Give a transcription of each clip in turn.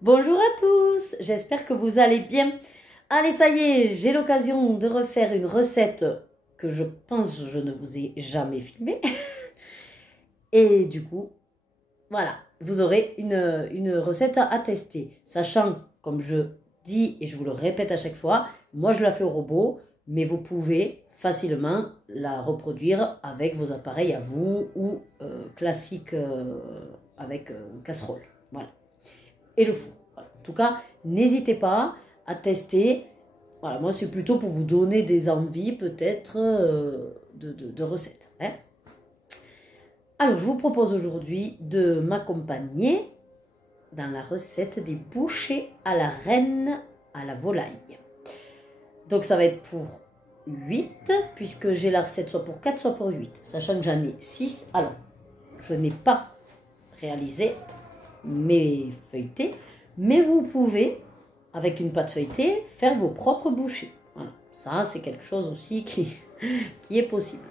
Bonjour à tous, j'espère que vous allez bien. Allez, ça y est, j'ai l'occasion de refaire une recette que je pense je ne vous ai jamais filmée. Et du coup, voilà, vous aurez une recette à tester. Sachant, comme je dis et je vous le répète à chaque fois, moi je la fais au robot, mais vous pouvez facilement la reproduire avec vos appareils à vous ou classique avec casserole. Voilà. Et le four. Voilà. En tout cas, n'hésitez pas à tester. Voilà, moi, c'est plutôt pour vous donner des envies, peut-être, de recettes. Hein. Alors, je vous propose aujourd'hui de m'accompagner dans la recette des bouchées à la reine à la volaille. Donc, ça va être pour 8, puisque j'ai la recette soit pour 4, soit pour 8, sachant que j'en ai 6. Alors, je n'ai pas réalisé mes feuilletés, mais vous pouvez, avec une pâte feuilletée, faire vos propres bouchées. Voilà. Ça, c'est quelque chose aussi qui est possible.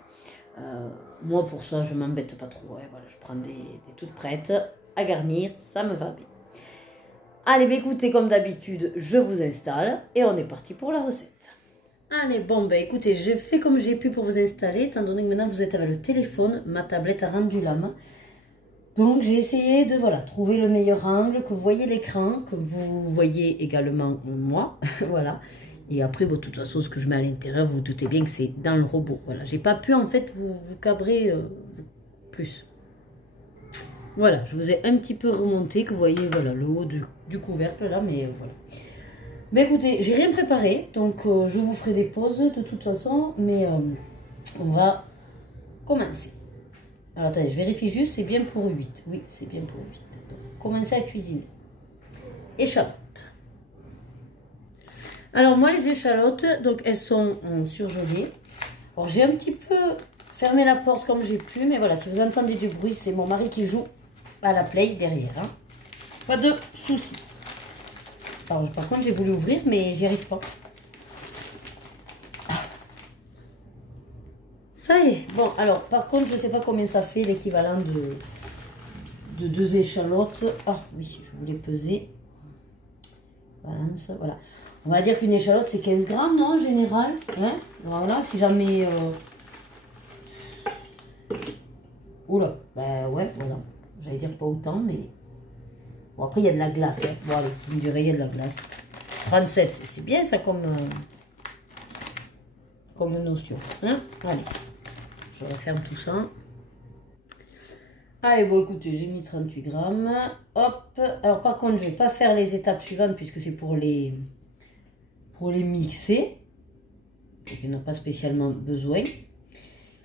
Moi, pour ça, je ne m'embête pas trop. Hein. Voilà, je prends des toutes prêtes à garnir, ça me va bien. Allez, écoutez, comme d'habitude, je vous installe et on est parti pour la recette. Allez, bon, écoutez, j'ai fait comme j'ai pu pour vous installer, étant donné que maintenant vous êtes avec le téléphone, ma tablette a rendu l'âme. Donc j'ai essayé de trouver le meilleur angle, que vous voyez l'écran, que vous voyez également moi, voilà. Et après, de toute façon, ce que je mets à l'intérieur, vous, vous doutez bien que c'est dans le robot. Voilà, j'ai pas pu en fait vous cabrer plus. Voilà, je vous ai un petit peu remonté, que vous voyez voilà, le haut du couvercle là, mais voilà. Mais écoutez, j'ai rien préparé, donc je vous ferai des pauses de toute façon, mais on va commencer. Alors attendez, je vérifie juste, c'est bien pour 8. Oui, c'est bien pour 8. Donc, commencez à cuisiner. Échalotes. Alors moi, les échalotes, donc elles sont surgelées. Alors j'ai un petit peu fermé la porte comme j'ai pu, mais voilà, si vous entendez du bruit, c'est mon mari qui joue à la play derrière. Hein. Pas de soucis. Alors, par contre, j'ai voulu ouvrir, mais j'y arrive pas. Ça y est. Bon, alors, par contre, je ne sais pas combien ça fait l'équivalent de 2 échalotes. Ah, oui, je voulais peser. Balance, voilà. On va dire qu'une échalote, c'est 15 grammes, non, en général. Hein, voilà, si jamais... Oula, ben ouais, voilà. J'allais dire pas autant, mais... Bon, après, il y a de la glace. Hein. Bon, allez, vous me direz, il y a de la glace. 37, c'est bien ça comme notion. Hein. Allez. Je referme tout ça. Allez, bon, écoutez, j'ai mis 38 grammes. Hop. Alors, par contre, je ne vais pas faire les étapes suivantes puisque c'est pour les mixer. Donc, il n'y en a pas spécialement besoin.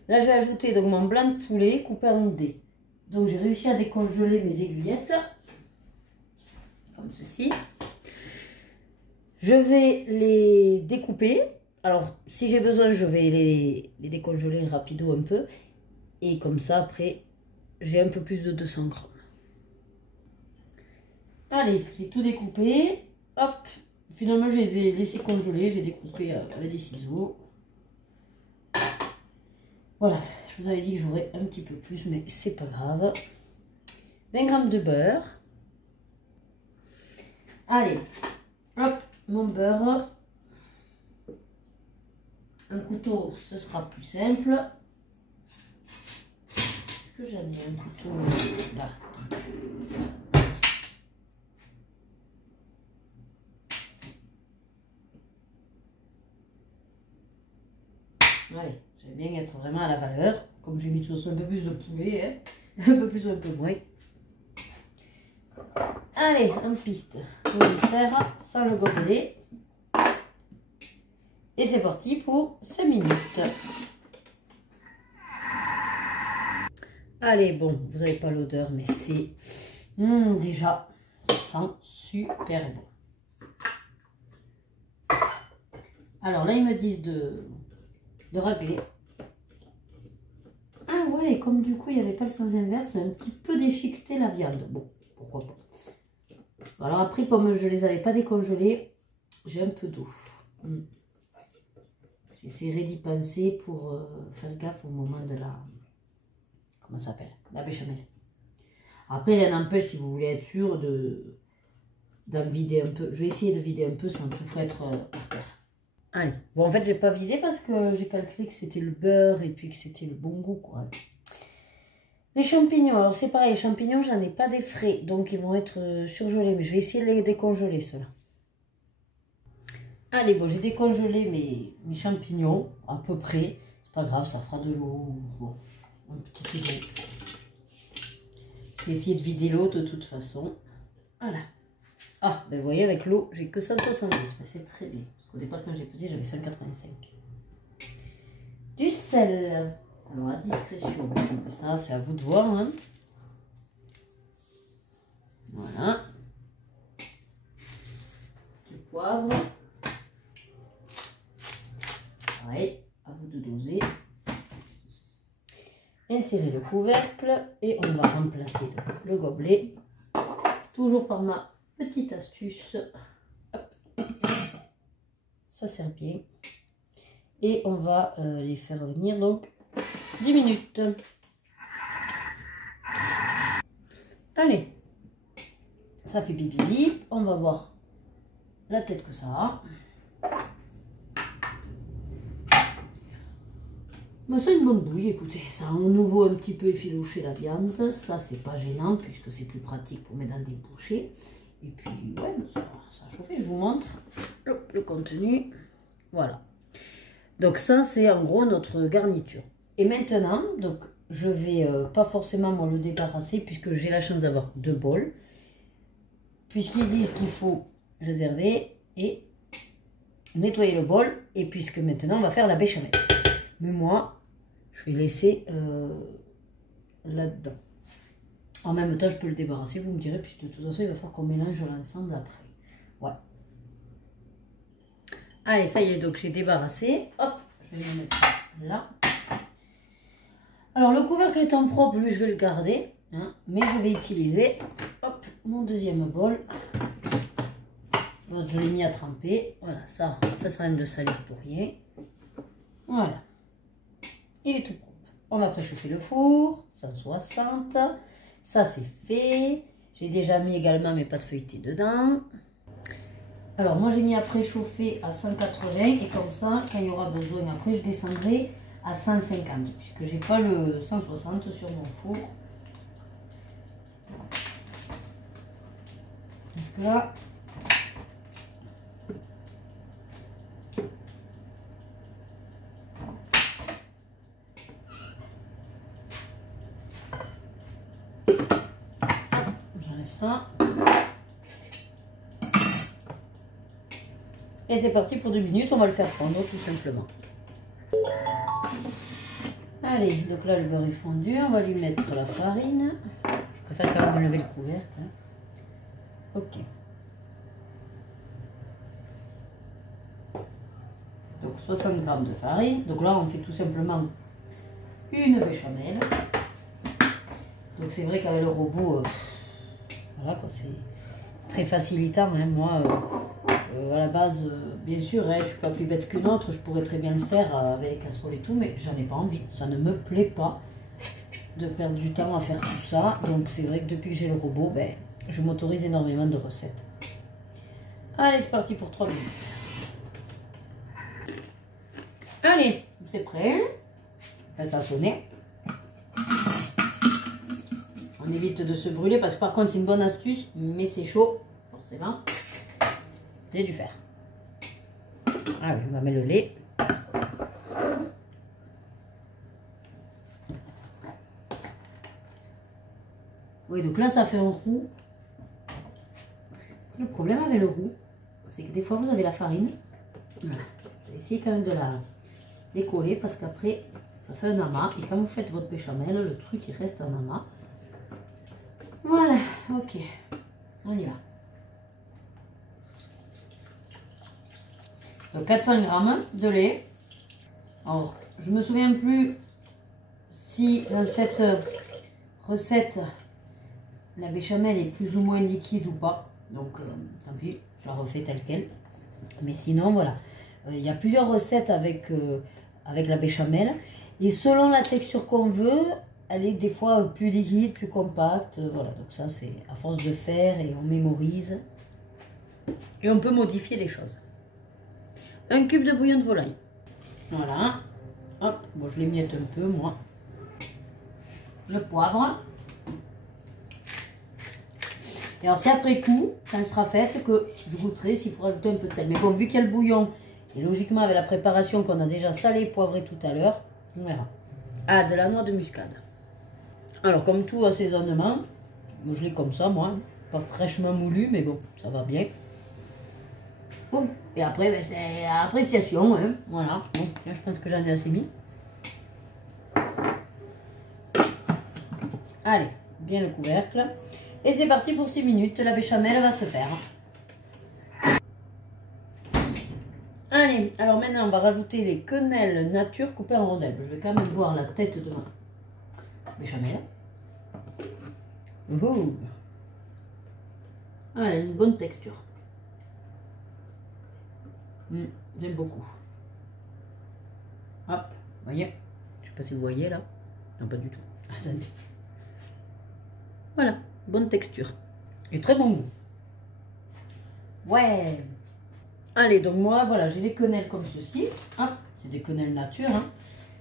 Là, je vais ajouter donc mon blanc de poulet coupé en dés. Donc, j'ai réussi à décongeler mes aiguillettes. Comme ceci. Je vais les découper. Alors, si j'ai besoin, je vais les décongeler rapido un peu. Et comme ça, après, j'ai un peu plus de 200 grammes. Allez, j'ai tout découpé. Hop. Finalement, je les ai laissés congeler. J'ai découpé avec des ciseaux. Voilà. Je vous avais dit que j'aurais un petit peu plus, mais c'est pas grave. 20 grammes de beurre. Allez. Hop. Mon beurre. Un couteau, ce sera plus simple. Est-ce que j'en ai un couteau là? Allez, j'aime bien être vraiment à la valeur. Comme j'ai mis de sauce un peu plus de poulet, hein, un peu plus ou un peu moins. Allez, en piste. Je le serre sans le gobelet. Et c'est parti pour 5 minutes. Allez, bon, vous n'avez pas l'odeur, mais c'est... déjà, ça sent super bon. Alors là, ils me disent de régler. Ah ouais, comme du coup, il n'y avait pas le sens inverse, un petit peu déchiqueté la viande. Bon, pourquoi pas. Alors après, comme je ne les avais pas décongelés, j'ai un peu d'eau. J'essaierai d'y penser pour faire gaffe au moment de la... Comment ça s'appelle? La béchamel. Après, rien n'empêche, si vous voulez être sûr, de d'en vider un peu. Je vais essayer de vider un peu sans tout foutre par terre. Allez. Bon, en fait, j'ai pas vidé parce que j'ai calculé que c'était le beurre et puis que c'était le bon goût, quoi. Les champignons, alors c'est pareil, les champignons, j'en ai pas des frais, donc ils vont être surgelés. Mais je vais essayer de les décongeler, ceux-là. Allez, bon, j'ai décongelé mes champignons, à peu près. C'est pas grave, ça fera de l'eau. Bon, un petit peu d'eau. J'ai essayé de vider l'eau de toute façon. Voilà. Ah, ben vous voyez, avec l'eau, j'ai que 170, mais c'est très bien. Parce qu'au départ, quand j'ai pesé, j'avais 185. Du sel. Alors, à discrétion. Ça, c'est à vous de voir. Hein. Voilà. Du poivre. Pareil, à vous de doser. Insérer le couvercle et on va remplacer le gobelet. Toujours par ma petite astuce. Hop. Ça sert bien. Et on va les faire revenir donc 10 minutes. Allez, ça fait pipi bip. On va voir la tête que ça a. Mais c'est une bonne bouille, écoutez, ça a à nouveau un petit peu effiloché la viande. Ça, c'est pas gênant puisque c'est plus pratique pour mettre dans des bouchées. Et puis, ouais, ça a chauffé. Je vous montre le contenu. Voilà. Donc ça, c'est en gros notre garniture. Et maintenant, donc je vais pas forcément me le débarrasser puisque j'ai la chance d'avoir 2 bols. Puisqu'ils disent qu'il faut réserver et nettoyer le bol. Et puisque maintenant, on va faire la béchamel. Mais moi, je vais laisser là-dedans. En même temps, je peux le débarrasser, vous me direz, puisque de toute façon, il va falloir qu'on mélange l'ensemble après. Ouais. Allez, ça y est, donc j'ai débarrassé. Hop, je vais le mettre là. Alors, le couvercle étant propre, lui, je vais le garder. Hein, mais je vais utiliser hop, mon deuxième bol. Je l'ai mis à tremper. Voilà, ça sert à rien de le salir pour rien. Voilà. Il est tout propre. On va préchauffer le four, 160. Ça, c'est fait. J'ai déjà mis également mes pâtes feuilletées dedans. Alors, moi, j'ai mis à préchauffer à 180. Et comme ça, quand il y aura besoin, après, je descendrai à 150. Puisque j'ai pas le 160 sur mon four. Parce que là... J'enlève ça. Et c'est parti pour 2 minutes, on va le faire fondre tout simplement. Allez, donc là le beurre est fondu, on va lui mettre la farine. Je préfère quand même lever le couvercle. Hein. Ok. Donc 60 g de farine. Donc là on fait tout simplement une béchamel. Donc c'est vrai qu'avec le robot, voilà quoi, c'est très facilitant. Hein. Moi, à la base, bien sûr, hein, je suis pas plus bête qu'une autre. Je pourrais très bien le faire avec les casseroles et tout, mais j'en ai pas envie. Ça ne me plaît pas de perdre du temps à faire tout ça. Donc c'est vrai que depuis que j'ai le robot, ben, je m'autorise énormément de recettes. Allez, c'est parti pour 3 minutes. Allez, c'est prêt. Enfin, ça a sonné. On évite de se brûler parce que par contre c'est une bonne astuce, mais c'est chaud, forcément. J'ai dû faire. Allez, on va mettre le lait. Oui, donc là ça fait un roux. Le problème avec le roux, c'est que des fois vous avez la farine. Voilà. Vous allez essayer quand même de la décoller parce qu'après ça fait un amas. Et quand vous faites votre béchamel, le truc il reste un amas. Voilà, ok, on y va. Donc 400 g de lait. Alors, je me souviens plus si dans cette recette, la béchamel est plus ou moins liquide ou pas. Donc, tant pis, je la refais telle quelle. Mais sinon, voilà. Il y a plusieurs recettes avec la béchamel. Et selon la texture qu'on veut, elle est des fois plus liquide, plus compacte. Voilà, donc ça, c'est à force de faire et on mémorise. Et on peut modifier les choses. Un cube de bouillon de volaille. Voilà. Hop, bon, je les miette un peu, moi. Le poivre. Et alors, c'est après coup, quand elle sera faite, que je goûterai s'il faut rajouter un peu de sel. Mais bon, vu qu'il y a le bouillon, et logiquement avec la préparation qu'on a déjà salé, poivré tout à l'heure, on verra. Ah, de la noix de muscade. Alors, comme tout assaisonnement, moi, je l'ai comme ça, moi. Pas fraîchement moulu, mais bon, ça va bien. Oh, et après, ben, c'est appréciation, hein. Voilà. Bon, là, je pense que j'en ai assez mis. Allez, bien le couvercle. Et c'est parti pour 6 minutes. La béchamel va se faire. Allez, alors maintenant, on va rajouter les quenelles nature coupées en rondelles. Je vais quand même voir la tête de ma béchamel. Oh. Ah, elle a une bonne texture. J'aime beaucoup. Hop, voyez. Je sais pas si vous voyez là. Non, pas du tout. Attendez. Voilà, bonne texture. Et très bon goût. Ouais. Allez, donc moi, voilà, j'ai des quenelles comme ceci. Hop, c'est des quenelles nature. Hein.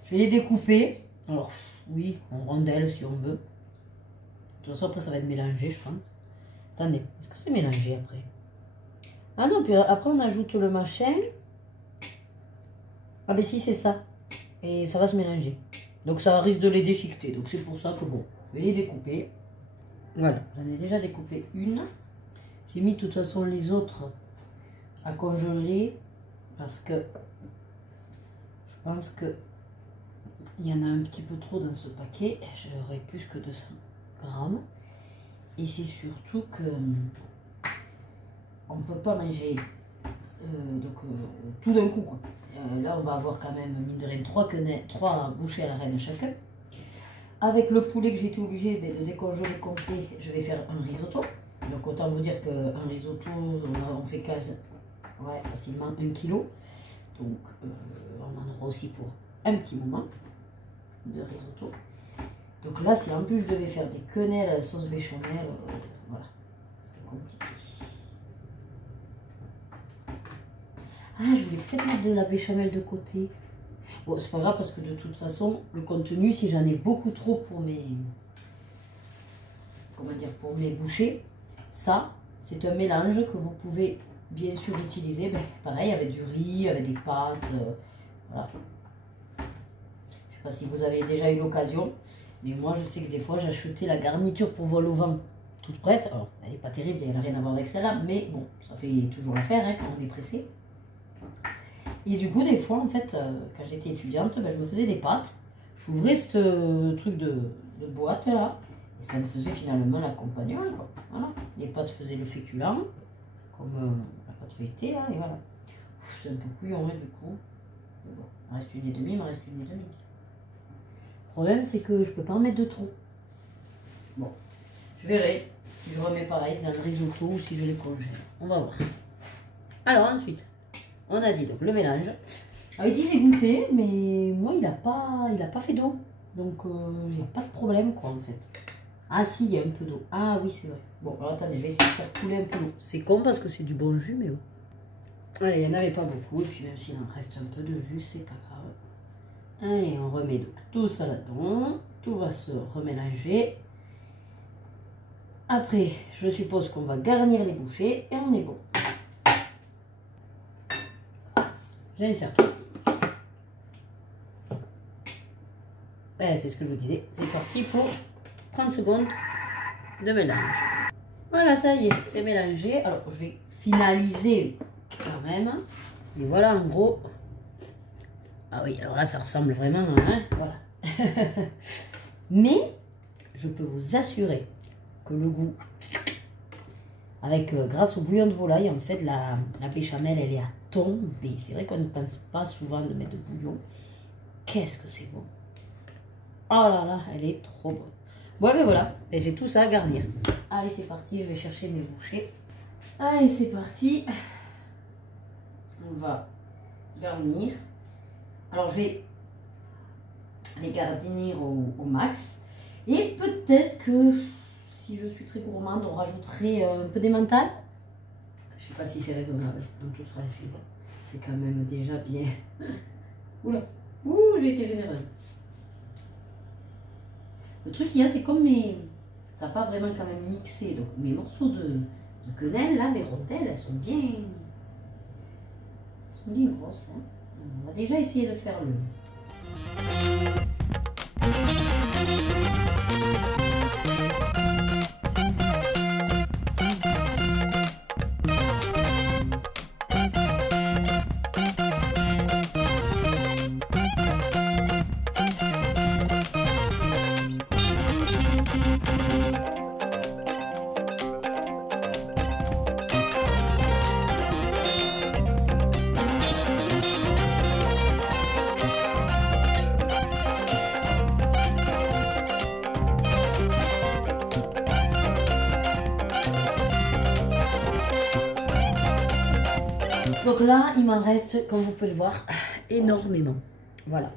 Je vais les découper. Alors, oui, en rondelles si on veut. De toute façon, après, ça va être mélangé, je pense. Attendez, est-ce que c'est mélangé après? Ah non, puis après, on ajoute le machin. Ah ben si, c'est ça. Et ça va se mélanger. Donc, ça risque de les déchiqueter. Donc, c'est pour ça que bon, je vais les découper. Voilà, j'en ai déjà découpé une. J'ai mis de toute façon les autres à congeler parce que je pense que il y en a un petit peu trop dans ce paquet. J'aurais plus que 200 grammes. Et c'est surtout que on ne peut pas manger tout d'un coup, quoi. Là, on va avoir quand même, mine de rien, 3 bouchées à la reine chacun. Avec le poulet que j'ai été obligée de décongeler complet, je vais faire un risotto. Donc autant vous dire qu'un risotto, on fait facilement 1 kg. Donc on en aura aussi pour un petit moment de risotto. Donc là, si en plus je devais faire des quenelles sauce béchamel, voilà, c'est compliqué. Ah, je voulais peut-être mettre de la béchamel de côté. Bon, c'est pas grave parce que de toute façon, le contenu, si j'en ai beaucoup trop pour mes... Comment dire, pour mes bouchées, ça, c'est un mélange que vous pouvez bien sûr utiliser, ben, pareil, avec du riz, avec des pâtes, voilà. Je sais pas si vous avez déjà eu l'occasion, mais moi je sais que des fois j'ai acheté la garniture pour vol au vent toute prête. Alors, elle n'est pas terrible, elle n'a rien à voir avec celle-là, mais bon, ça fait toujours l'affaire hein, quand on est pressé. Et du coup, des fois, en fait, quand j'étais étudiante, ben, je me faisais des pâtes. J'ouvrais ce truc de boîte là, et ça me faisait finalement l'accompagnement, quoi. Voilà. Les pâtes faisaient le féculent, comme la pâte feuilletée, là, et voilà. C'est un peu couillon, hein, du coup. Mais bon, il me reste 1,5, il me reste 1,5. Le problème, c'est que je peux pas en mettre de trop. Bon, je verrai si je remets pareil dans le risotto ou si je les congèle. On va voir. Alors, ensuite, on a dit donc le mélange. Alors, il disait goûter, mais moi, il a pas fait d'eau. Donc, il n'y a pas de problème, quoi, en fait. Ah, si, il y a un peu d'eau. Ah, oui, c'est vrai. Bon, alors attendez, je vais essayer de faire couler un peu d'eau. C'est con parce que c'est du bon jus, mais bon. Allez, il n'y en avait pas beaucoup. Et puis, même s'il en reste un peu de jus, c'est pas grave. Allez, on remet donc tout ça là-dedans. Tout va se remélanger. Après, je suppose qu'on va garnir les bouchées et on est bon. J'insère tout. C'est ce que je vous disais. C'est parti pour 30 secondes de mélange. Voilà, ça y est, c'est mélangé. Alors, je vais finaliser quand même. Et voilà, en gros. Ah oui, alors là, ça ressemble vraiment à... Hein, voilà. Mais, je peux vous assurer que le goût, avec grâce au bouillon de volaille, en fait, la béchamel, elle est à tomber. C'est vrai qu'on ne pense pas souvent de mettre de bouillon. Qu'est-ce que c'est bon. Oh là là, elle est trop bonne. Ouais, ben voilà, j'ai tout ça à garnir. Allez, c'est parti, je vais chercher mes bouchées. Allez, c'est parti. On va garnir. Alors, je vais les garnir au max. Et peut-être que, si je suis très gourmande, on rajouterait un peu d'emmental. Je sais pas si c'est raisonnable dans toute franchise. C'est quand même déjà bien. Oula, ouh, j'ai été généreuse. Le truc qu'il y a, c'est comme mes... Ça n'a pas vraiment quand même mixé. Donc mes morceaux de quenelle, là, mes rondelles, elles sont bien... Elles sont bien grosses. Hein. On va déjà essayer de faire le... Donc là, il m'en reste, comme vous pouvez le voir, énormément. Voilà.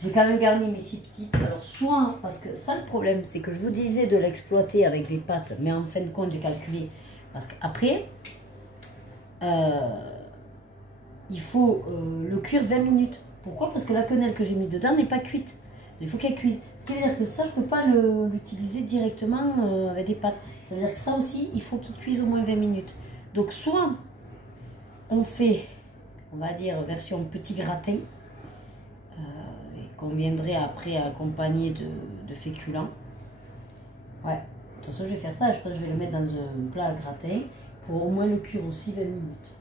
J'ai quand même garni mes 6 petites. Alors soit, parce que ça le problème, c'est que je vous disais de l'exploiter avec des pâtes, mais en fin de compte, j'ai calculé. Parce qu'après, il faut le cuire 20 minutes. Pourquoi? Parce que la quenelle que j'ai mis dedans n'est pas cuite. Il faut qu'elle cuise. Ce qui veut dire que ça, je ne peux pas l'utiliser directement avec des pâtes. Ça veut dire que ça aussi, il faut qu'il cuise au moins 20 minutes. Donc soit... on fait, on va dire, version petit gratin, qu'on viendrait après accompagner de féculents. Ouais, de toute façon, je vais faire ça. Je pense que je vais le mettre dans un plat à gratin pour au moins le cuire aussi 20 minutes.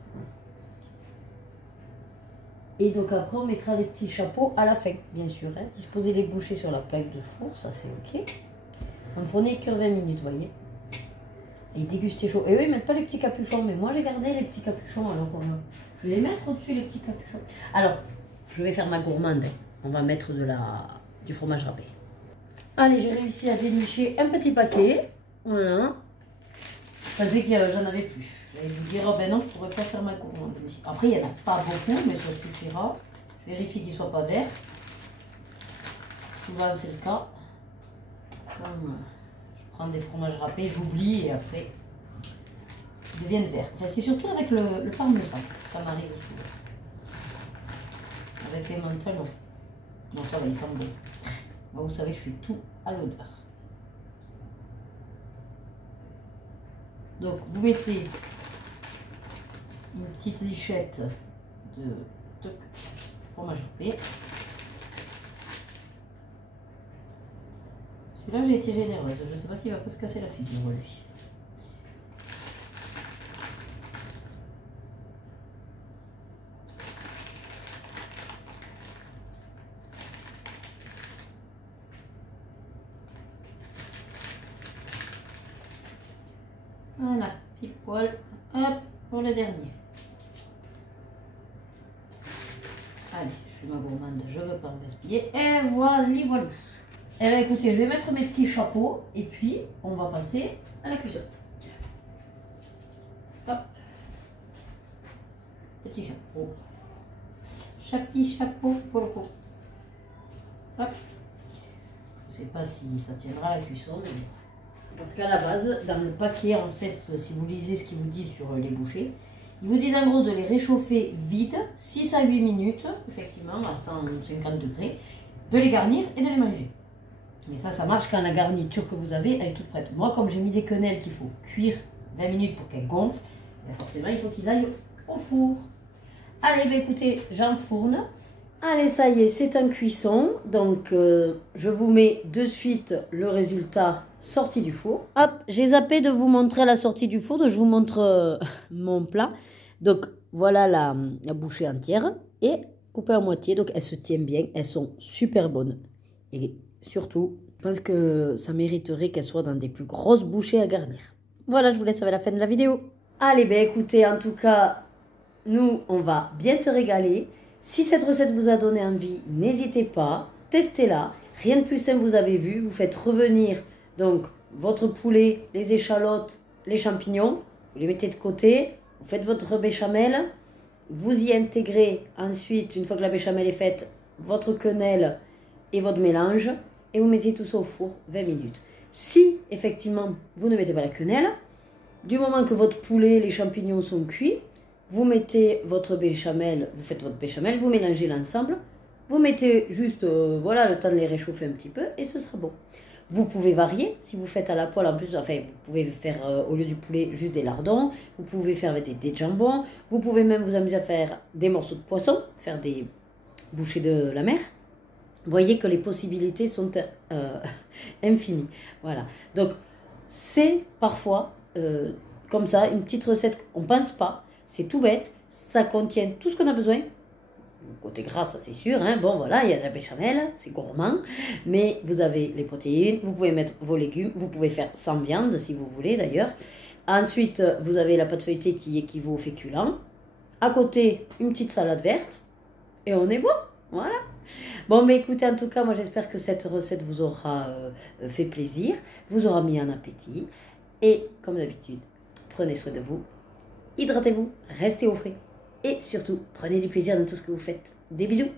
Et donc après, on mettra les petits chapeaux à la fin, bien sûr. Hein. Disposer les bouchées sur la plaque de four, ça c'est ok. Enfourner, cuire 20 minutes, vous voyez. Et déguster chaud. Et eux, ils mettent pas les petits capuchons. Mais moi, j'ai gardé les petits capuchons. Alors, je vais les mettre au-dessus, les petits capuchons. Alors, je vais faire ma gourmande. On va mettre du fromage râpé. Allez, j'ai réussi à dénicher un petit paquet. Voilà. Je pensais que j'en avais plus. J'allais vous dire, oh ben non, je pourrais pas faire ma gourmande. Après, il n'y en a pas beaucoup, mais ça suffira. Je vérifie qu'ils ne soient pas verts. Souvent, c'est le cas. Prendre des fromages râpés, j'oublie et après ils deviennent verts. Enfin, c'est surtout avec le parmesan, ça m'arrive souvent. Avec les menthols, non. Non, ça va, ils sentent bon. Moi, vous savez, je fais tout à l'odeur. Donc, vous mettez une petite lichette de fromage râpé. Celui-là, j'ai été généreuse. Je ne sais pas s'il va pas se casser la figure, lui. Voilà, pile poil. Hop, pour le dernier. Allez, je fais ma gourmande, je ne veux pas en gaspiller. Et voilà, voilà. Eh bien écoutez, je vais mettre mes petits chapeaux et puis on va passer à la cuisson. Hop. Petit chapeau. Petit chapeau pour le coup. Hop. Je ne sais pas si ça tiendra à la cuisson. Mais... parce qu'à la base, dans le paquet, en fait, si vous lisez ce qu'ils vous disent sur les bouchées, ils vous disent en gros de les réchauffer vite, 6 à 8 minutes, effectivement, à 150 degrés, de les garnir et de les manger. Mais ça marche quand la garniture que vous avez, elle est toute prête. Moi, comme j'ai mis des quenelles qu'il faut cuire 20 minutes pour qu'elles gonflent, ben forcément, il faut qu'ils aillent au four. Allez, ben écoutez, j'enfourne. Allez, ça y est, c'est en cuisson. Donc, je vous mets de suite le résultat sorti du four. Hop, j'ai zappé de vous montrer la sortie du four. Donc, je vous montre mon plat. Donc, voilà la bouchée entière et coupée en moitié. Donc, elles se tiennent bien. Elles sont super bonnes. Et surtout, je pense que ça mériterait qu'elles soient dans des plus grosses bouchées à garnir. Voilà, je vous laisse avec la fin de la vidéo. Allez, ben écoutez, en tout cas, nous, on va bien se régaler. Si cette recette vous a donné envie, n'hésitez pas, testez-la. Rien de plus simple, vous avez vu. Vous faites revenir donc votre poulet, les échalotes, les champignons. Vous les mettez de côté. Vous faites votre béchamel. Vous y intégrez ensuite, une fois que la béchamel est faite, votre quenelle et votre mélange. Et vous mettez tout ça au four 20 minutes. Si, effectivement, vous ne mettez pas la quenelle, Du moment que votre poulet, les champignons sont cuits, vous mettez votre béchamel, vous faites votre béchamel, vous mélangez l'ensemble, vous mettez juste voilà, le temps de les réchauffer un petit peu et ce sera bon. Vous pouvez varier, si vous faites à la poêle en plus, enfin vous pouvez faire au lieu du poulet juste des lardons, vous pouvez faire avec des jambons, vous pouvez même vous amuser à faire des morceaux de poisson, faire des bouchées de la mer. Vous voyez que les possibilités sont infinies. Voilà. Donc c'est parfois comme ça, une petite recette, on ne pense pas, c'est tout bête, ça contient tout ce qu'on a besoin. Côté gras, ça c'est sûr, hein. Bon voilà, il y a de la béchamel, c'est gourmand, mais vous avez les protéines, vous pouvez mettre vos légumes, vous pouvez faire sans viande si vous voulez d'ailleurs. Ensuite, vous avez la pâte feuilletée qui équivaut au féculent. À côté, une petite salade verte, et on est bon, voilà. Bon, mais écoutez, en tout cas, moi j'espère que cette recette vous aura fait plaisir, vous aura mis en appétit, et comme d'habitude, prenez soin de vous, hydratez-vous, restez au frais. Et surtout, prenez du plaisir dans tout ce que vous faites. Des bisous!